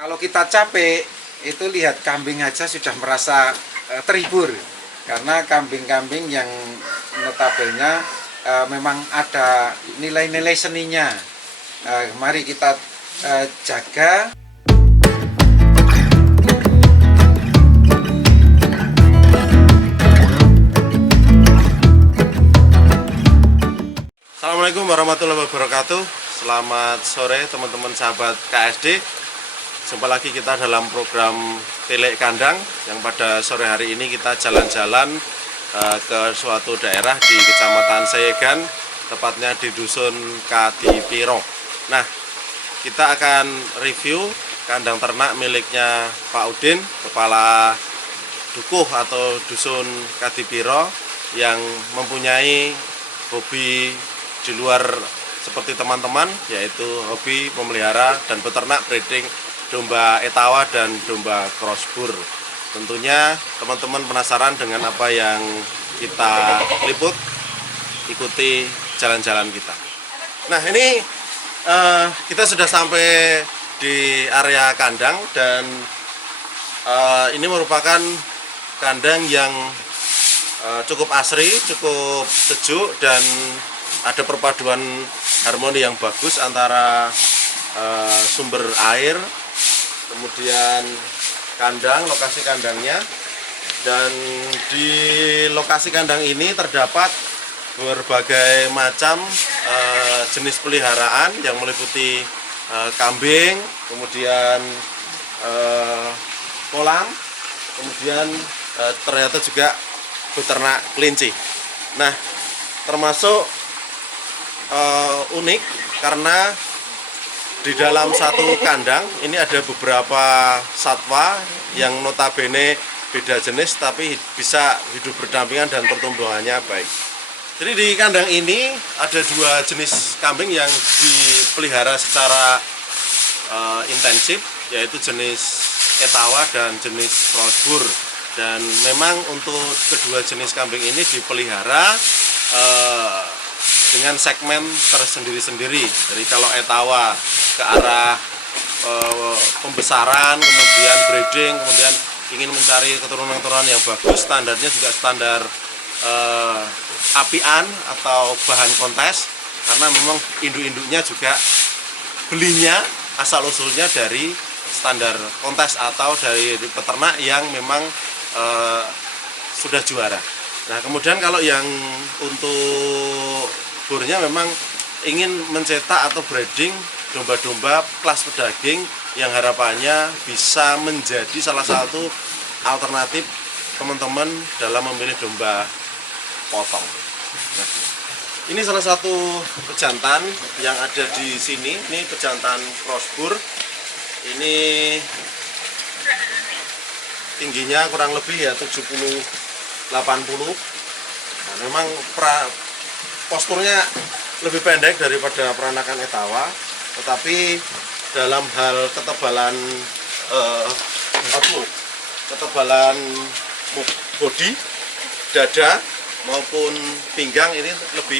Kalau kita capek, itu lihat kambing aja sudah merasa terhibur. Karena kambing-kambing yang notabene memang ada nilai-nilai seninya. Mari kita jaga. Assalamualaikum warahmatullahi wabarakatuh. Selamat sore teman-teman sahabat KSD. Jumpa lagi kita dalam program Tilik Kandang, yang pada sore hari ini kita jalan-jalan ke suatu daerah di Kecamatan Seyegan, tepatnya di Dusun Kadipiro. Nah, kita akan review kandang ternak miliknya Pak Udin, Kepala Dukuh atau Dusun Kadipiro, yang mempunyai hobi di luar seperti teman-teman, yaitu hobi memelihara dan beternak breeding domba Etawa dan domba Crossbur. Tentunya teman-teman penasaran dengan apa yang kita liput, ikuti jalan-jalan kita. Nah, ini kita sudah sampai di area kandang, dan ini merupakan kandang yang cukup asri, cukup sejuk, dan ada perpaduan harmoni yang bagus antara sumber air, kemudian kandang, lokasi kandangnya. Dan di lokasi kandang ini terdapat berbagai macam jenis peliharaan yang meliputi kambing, kemudian kolam, kemudian ternyata juga beternak kelinci. Nah, termasuk unik karena di dalam satu kandang ini ada beberapa satwa yang notabene beda jenis tapi bisa hidup berdampingan dan pertumbuhannya baik. Jadi di kandang ini ada dua jenis kambing yang dipelihara secara intensif, yaitu jenis Etawa dan jenis Crossbur. Dan memang untuk kedua jenis kambing ini dipelihara dengan segmen tersendiri-sendiri. Jadi kalau Etawa ke arah pembesaran, kemudian breeding, kemudian ingin mencari keturunan-keturunan yang bagus, standarnya juga standar apian atau bahan kontes, karena memang induk-induknya juga belinya asal-usulnya dari standar kontes atau dari peternak yang memang sudah juara. Nah, kemudian kalau yang untuk burnya memang ingin mencetak atau breeding domba-domba kelas pedaging yang harapannya bisa menjadi salah satu alternatif teman-teman dalam memilih domba potong. Nah, ini salah satu pejantan yang ada di sini. Ini pejantan Crossbur. Ini tingginya kurang lebih ya 70-80. Nah, memang posturnya lebih pendek daripada peranakan Etawa, tetapi dalam hal ketebalan ketebalan bodi, dada maupun pinggang ini lebih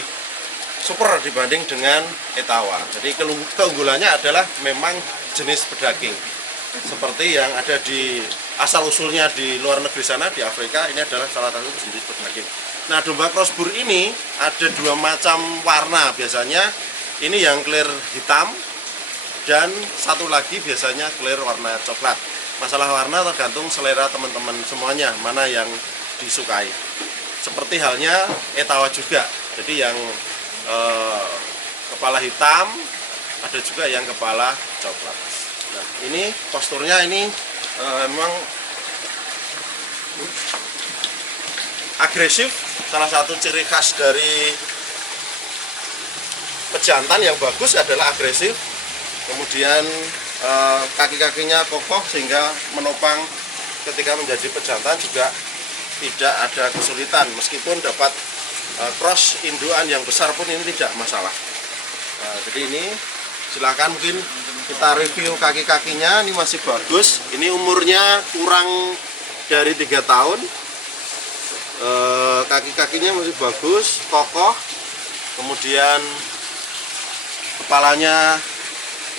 super dibanding dengan Etawa. Jadi keunggulannya adalah memang jenis pedaging, seperti yang ada di asal usulnya di luar negeri sana, di Afrika. Ini adalah salah satu jenis pedaging. Nah, domba Crossbur ini ada dua macam warna biasanya. Ini yang clear hitam, dan satu lagi biasanya clear warna coklat. Masalah warna tergantung selera teman-teman semuanya, mana yang disukai. Seperti halnya Etawa juga. Jadi yang kepala hitam, ada juga yang kepala coklat. Nah, ini posturnya ini memang agresif. Salah satu ciri khas dari pejantan yang bagus adalah agresif. Kemudian kaki-kakinya kokoh sehingga menopang ketika menjadi pejantan juga tidak ada kesulitan. Meskipun dapat cross induan yang besar pun ini tidak masalah. Nah, jadi ini silakan mungkin kita review kaki-kakinya. Ini masih bagus. Ini umurnya kurang dari 3 tahun. Kaki-kakinya masih bagus, kokoh, kemudian kepalanya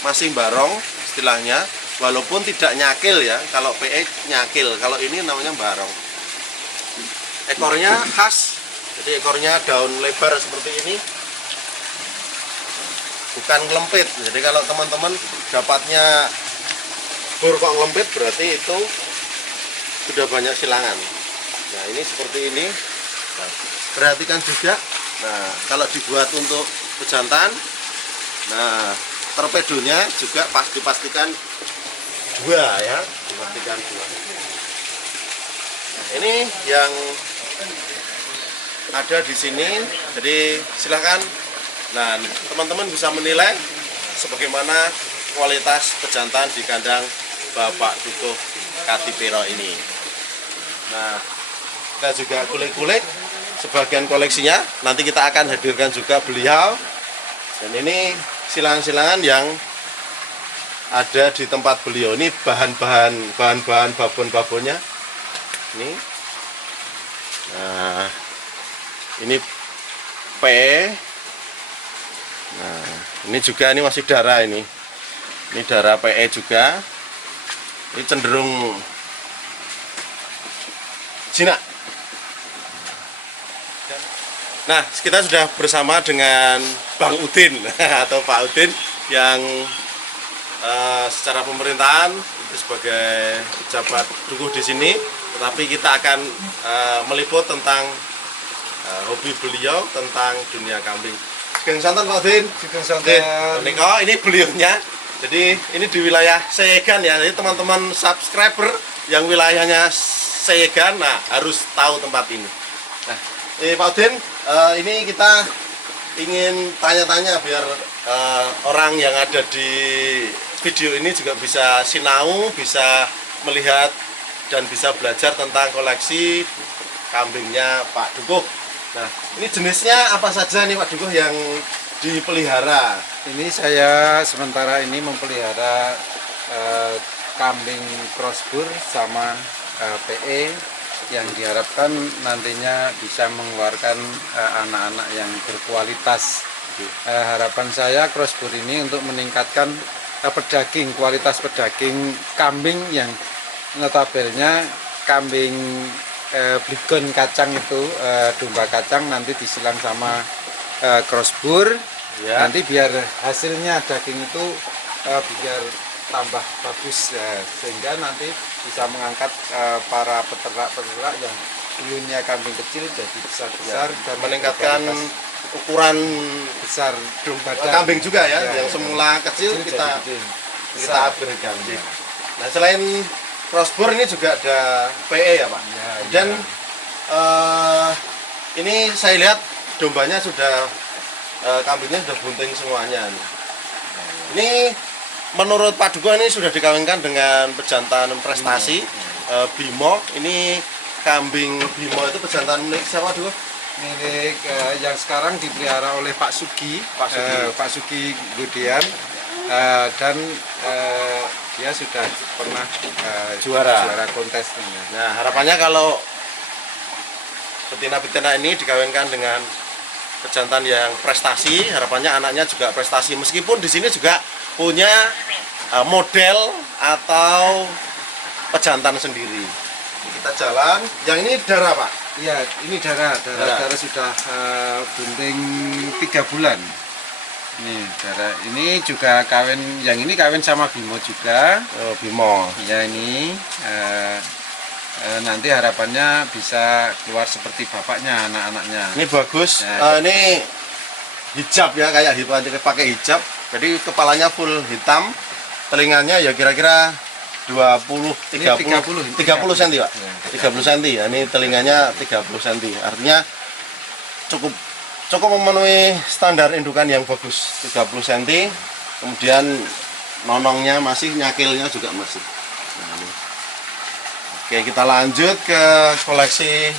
masih barong istilahnya. walaupun tidak nyakil ya. Kalau PE nyakil, kalau ini namanya barong. Ekornya khas, jadi ekornya daun lebar seperti ini, bukan ngelempit. Jadi kalau teman-teman dapatnya bur kok ngelempit, berarti itu sudah banyak silangan. Nah ini seperti ini. Nah, perhatikan juga. Nah kalau dibuat untuk pejantan, nah torpedonya juga dipastikan dua ya, dipastikan dua. Ini yang ada di sini. Jadi silakan. Nah teman-teman bisa menilai sebagaimana kualitas pejantan di kandang Bapak Dukuh Katipiro ini. Nah kita juga kulik-kulik sebagian koleksinya, nanti kita akan hadirkan juga beliau. Dan ini silangan-silangan yang ada di tempat beliau. Ini bahan-bahan babon-babonnya ini. Nah ini P. Nah ini juga, ini masih darah, ini darah PE juga. Ini cenderung jinak. Nah, kita sudah bersama dengan Bang Udin atau Pak Udin yang secara pemerintahan itu sebagai pejabat dukuh di sini, tetapi kita akan meliput tentang hobi beliau tentang dunia kambing. Sugeng santen Pak Udin. Sugeng santen. Ini beliaunya. Jadi ini di wilayah Seyegan ya. Jadi teman-teman subscriber yang wilayahnya Seyegan, nah harus tahu tempat ini. Nah, Pak Udin, ini kita ingin tanya-tanya biar orang yang ada di video ini juga bisa sinau, bisa melihat dan bisa belajar tentang koleksi kambingnya Pak Dukuh. Nah, ini jenisnya apa saja nih Pak Dukuh yang dipelihara? Ini saya sementara ini memelihara kambing crossbur sama PE yang diharapkan nantinya bisa mengeluarkan anak-anak yang berkualitas. Harapan saya crossbur ini untuk meningkatkan pedaging, kualitas pedaging kambing yang notabelnya kambing bligon kacang itu, domba kacang nanti disilang sama crossbur ya. Nanti biar hasilnya daging itu biar tambah bagus ya, sehingga nanti bisa mengangkat para peternak-peternak yang dulunya kambing kecil jadi besar-besar ya, dan meningkatkan ukuran besar domba kambing juga ya, ya, yang semula kecil kita upgrade. Nah selain crossbur ini juga ada PE ya Pak ya, dan ini saya lihat dombanya sudah kambingnya sudah bunting semuanya. Ini menurut Pak Dukuh ini sudah dikawinkan dengan pejantan prestasi Bimo. Ini kambing Bimo itu pejantan milik siapa Dukuh? Milik yang sekarang dipelihara oleh Pak Sugi Gudian, dan dia sudah pernah juara kontes ini. Nah harapannya kalau betina-betina ini dikawinkan dengan pejantan yang prestasi, harapannya anaknya juga prestasi, meskipun di sini juga punya model atau pejantan sendiri. Kita jalan, yang ini darah Pak? Iya, ini darah sudah bunting 3 bulan. Ini darah, ini juga kawin, yang ini kawin sama Bimo juga. Oh, Bimo. Ya ini nanti harapannya bisa keluar seperti bapaknya, anak-anaknya. Ini bagus. Ya, ini hijab ya, kayak pakai hijab. Jadi kepalanya full hitam, telinganya ya kira-kira 30 cm Pak. Ya, 30 cm. Ya, ini telinganya 30 cm. Artinya cukup memenuhi standar indukan yang bagus, 30 cm. Kemudian nonongnya masih, nyakilnya juga masih. Nah, ini. Oke, kita lanjut ke koleksi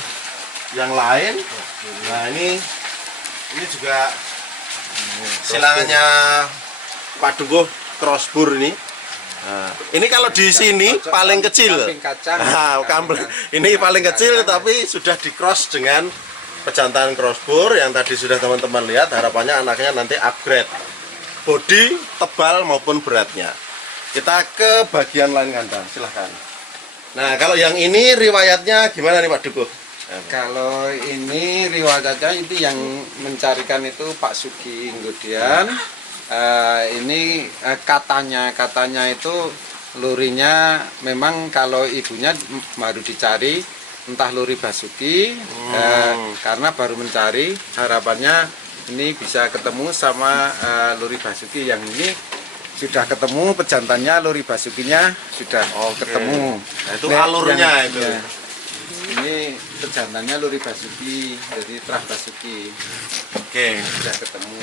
yang lain. Nah, ini juga silangannya Pak Dukuh crossbur ini. Nah, ini kalau di sini paling kecil. Ini paling kecil tapi sudah di cross dengan pejantan crossbur yang tadi sudah teman-teman lihat. Harapannya anaknya nanti upgrade bodi, tebal maupun beratnya. Kita ke bagian lain kandang, silahkan. Nah, kalau yang ini riwayatnya gimana nih Pak Dukuh? Kalau ini riwayatnya itu yang mencarikan itu Pak Sugi Nggudian. Katanya itu lurinya memang kalau ibunya baru dicari entah luri Basuki, karena baru mencari, harapannya ini bisa ketemu sama luri Basuki. Yang ini sudah ketemu, pejantannya luri Basukinya sudah ketemu. Nah, itu alurnya itu. Ya. Ini pejantannya luri Basuki, jadi Trah Basuki. Oke. Sudah ketemu.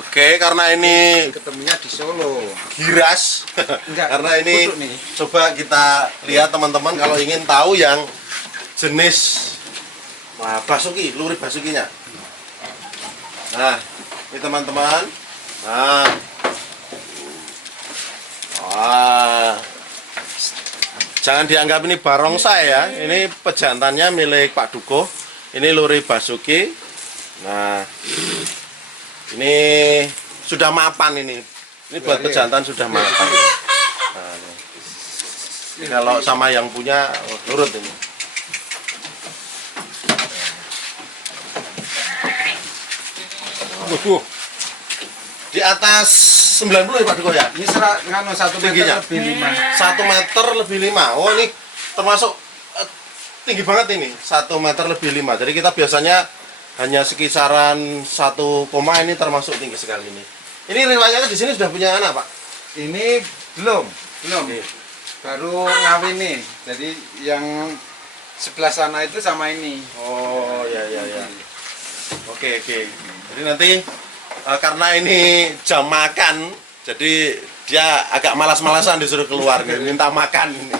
Oke, karena ini Ketemunya di Solo. giras. Enggak, Karena ini kuduk nih. coba kita lihat teman-teman kalau ingin tahu yang jenis Basuki, luri Basukinya. Nah, ini teman-teman. Nah. Wah. Jangan dianggap ini barongsai ya. Ini pejantannya milik Pak Dukuh. Ini luri Basuki. Nah, ini sudah mapan ini. Ini buat pejantan sudah mapan. Nah, ini kalau sama yang punya nurut ini. Di atas 90 ya Pak Dukuh ya? Ini 1 Tingginya? meter lebih 5. 1 meter lebih 5. Oh, ini termasuk tinggi banget ini. 1 meter lebih 5. Jadi kita biasanya hanya sekisaran 1 koma, ini termasuk tinggi sekali ini. Ini riwayatnya di sini sudah punya anak, Pak? Ini belum. Oke. Baru ngawin nih. Jadi yang sebelah sana itu sama ini. Oh, ya. Oke. Jadi nanti karena ini jam makan, jadi dia agak malas-malasan disuruh keluar nih, minta makan ini.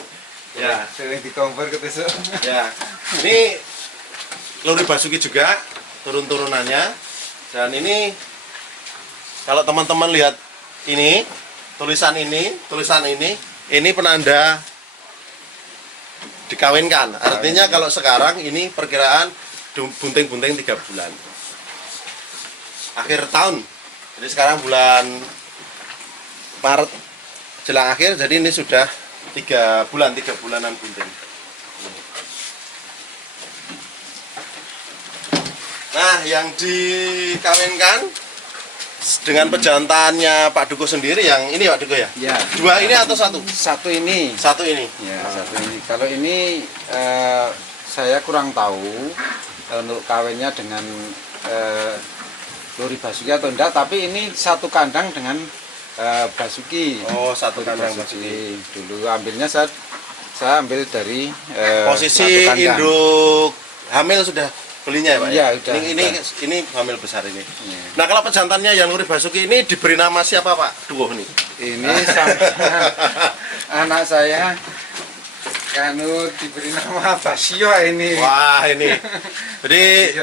Ya. Sering dikompor ketusuk. Ya, ini luri Basuki juga turun-turunannya. Dan ini kalau teman-teman lihat ini tulisan ini penanda dikawinkan. Artinya kalau sekarang ini perkiraan bunting-bunting 3 bulan. Akhir tahun. Jadi sekarang bulan Maret jelang akhir, jadi ini sudah 3 bulanan bunting. Nah, yang dikawinkan dengan pejantannya Pak Dukuh sendiri yang ini Pak Dukuh ya? Ya. 2 ini atau 1? Satu ini. Satu ini. Ya, satu ini. Kalau ini saya kurang tahu untuk kawinnya dengan luri Basuki atau enggak, tapi ini satu kandang dengan Basuki. Oh, satu Luri kandang Basuki. Dulu ambilnya saya ambil dari Posisi satu kandang. induk hamil sudah belinya ya Pak? Iya, udah. Ini hamil besar ini. Iya. Nah, kalau pejantannya yang luri Basuki ini diberi nama siapa Pak Dukuh nih? Ini sama anak saya diberi nama Basio ini. Wah, ini. Jadi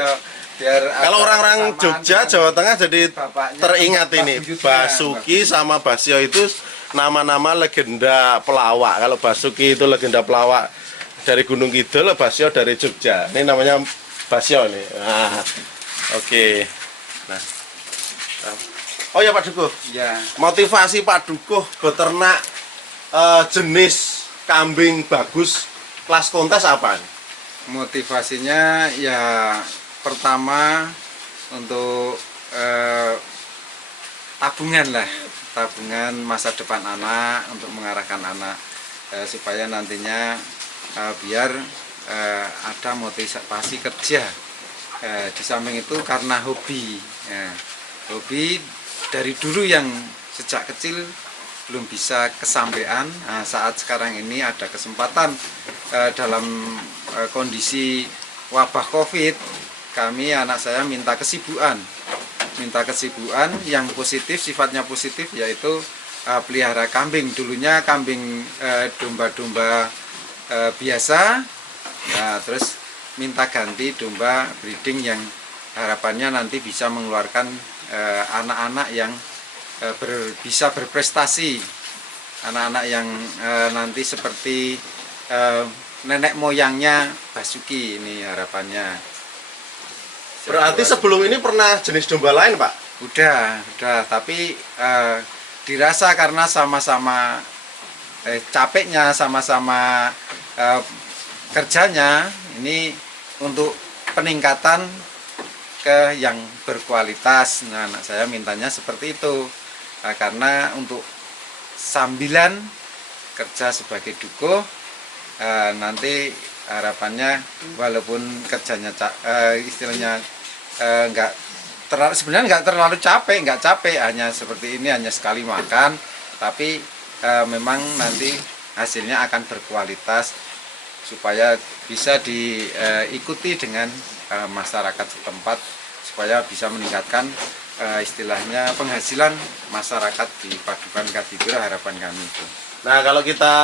Biar kalau orang-orang Jogja, Jawa Tengah jadi bapaknya teringat ini buyutnya. Basuki sama Basio itu nama-nama legenda pelawak. Kalau Basuki itu legenda pelawak dari Gunung Kidul, Basio dari Jogja. Ini namanya Basio nih. Nah, oke. Nah. Oh ya Pak Dukuh. Ya. Motivasi Pak Dukuh beternak jenis kambing bagus kelas kontes apa? Motivasinya ya pertama untuk tabungan masa depan anak, untuk mengarahkan anak supaya nantinya biar ada motivasi kerja. Di samping itu karena hobi, hobi dari dulu yang sejak kecil belum bisa kesampaian. Saat sekarang ini ada kesempatan dalam kondisi wabah COVID, kami anak saya minta kesibukan yang positif, sifatnya positif, yaitu pelihara kambing. Dulunya kambing domba-domba biasa, terus minta ganti domba breeding yang harapannya nanti bisa mengeluarkan anak-anak yang bisa berprestasi, anak-anak yang nanti seperti nenek moyangnya Basuki, ini harapannya. Berarti sebelum ini pernah jenis domba lain Pak? Udah, tapi dirasa karena sama-sama capeknya, sama-sama kerjanya ini untuk peningkatan ke yang berkualitas. Nah, anak saya mintanya seperti itu. Nah, karena untuk sambilan kerja sebagai dukuh, nanti harapannya walaupun kerjanya istilahnya nggak terlalu, sebenarnya nggak terlalu capek, hanya seperti ini, hanya sekali makan, tapi memang nanti hasilnya akan berkualitas supaya bisa diikuti dengan masyarakat setempat, supaya bisa meningkatkan istilahnya penghasilan masyarakat di Padukan Kadipiro. Harapan kami itu. Nah, kalau kita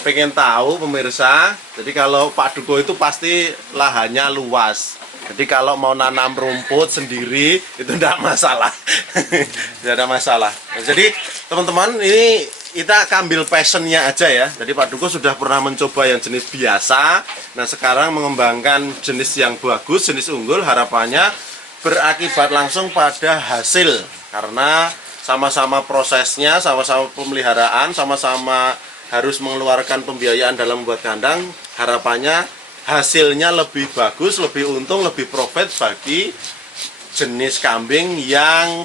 pengen tahu pemirsa, jadi kalau Pak Duko itu pasti lahannya luas. Jadi kalau mau nanam rumput sendiri itu tidak masalah. Tidak ada masalah. Nah, jadi teman-teman, ini kita ambil passionnya aja ya. Jadi Pak Duko sudah pernah mencoba yang jenis biasa. Nah, sekarang mengembangkan jenis yang bagus, jenis unggul. Harapannya berakibat langsung pada hasil. Karena sama-sama prosesnya, sama-sama pemeliharaan, sama-sama harus mengeluarkan pembiayaan dalam membuat kandang. Harapannya hasilnya lebih bagus, lebih untung, lebih profit bagi jenis kambing yang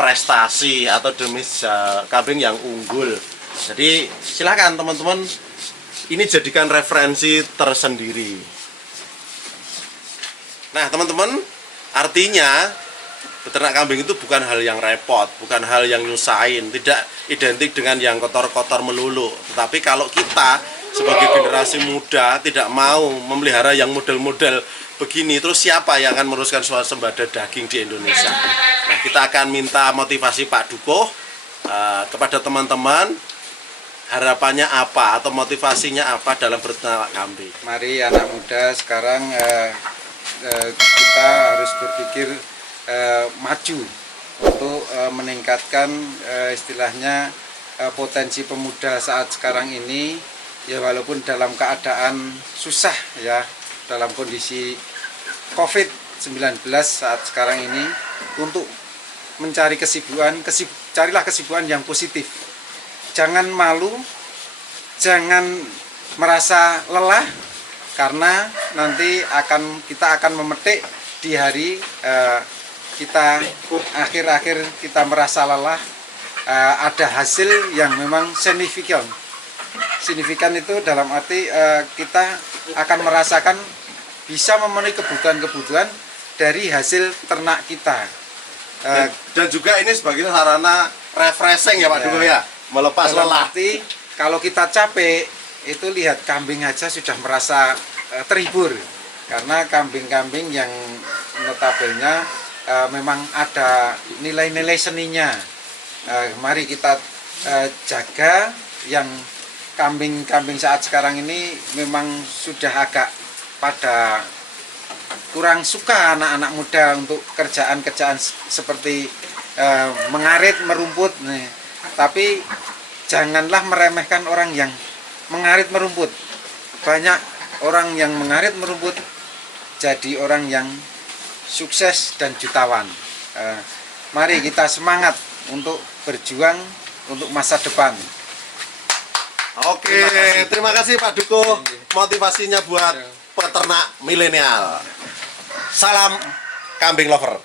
prestasi atau jenis kambing yang unggul. Jadi silakan teman-teman, ini jadikan referensi tersendiri. Nah teman-teman, artinya beternak kambing itu bukan hal yang repot, bukan hal yang nyusahin, tidak identik dengan yang kotor-kotor melulu. Tetapi kalau kita sebagai generasi muda tidak mau memelihara yang model-model begini, terus siapa yang akan meneruskan swasembada daging di Indonesia? Nah, kita akan minta motivasi Pak Duko kepada teman-teman, harapannya apa atau motivasinya apa dalam beternak kambing. Mari anak muda sekarang kita harus berpikir maju untuk meningkatkan istilahnya potensi pemuda saat sekarang ini, ya walaupun dalam keadaan susah ya, dalam kondisi COVID-19 saat sekarang ini, untuk mencari kesibukan, carilah kesibukan yang positif. Jangan malu, jangan merasa lelah, karena nanti kita akan memetik di hari kita akhir-akhir kita merasa lelah, ada hasil yang memang signifikan. Signifikan itu dalam arti kita akan merasakan bisa memenuhi kebutuhan-kebutuhan dari hasil ternak kita. Dan juga ini sebagai sarana refreshing ya Pak Duko ya, melepas lelah. Arti kalau kita capek, itu lihat kambing aja sudah merasa terhibur, karena kambing-kambing yang notabene memang ada nilai-nilai seninya. Mari kita jaga yang kambing-kambing saat sekarang ini memang sudah agak pada kurang suka anak-anak muda untuk kerjaan-kerjaan seperti mengarit, merumput. Tapi janganlah meremehkan orang yang mengarit merumput. Banyak orang yang mengarit merumput jadi orang yang sukses dan jutawan. Mari kita semangat untuk berjuang untuk masa depan. Oke, terima kasih Pak Duko, motivasinya buat peternak milenial. Salam kambing lover.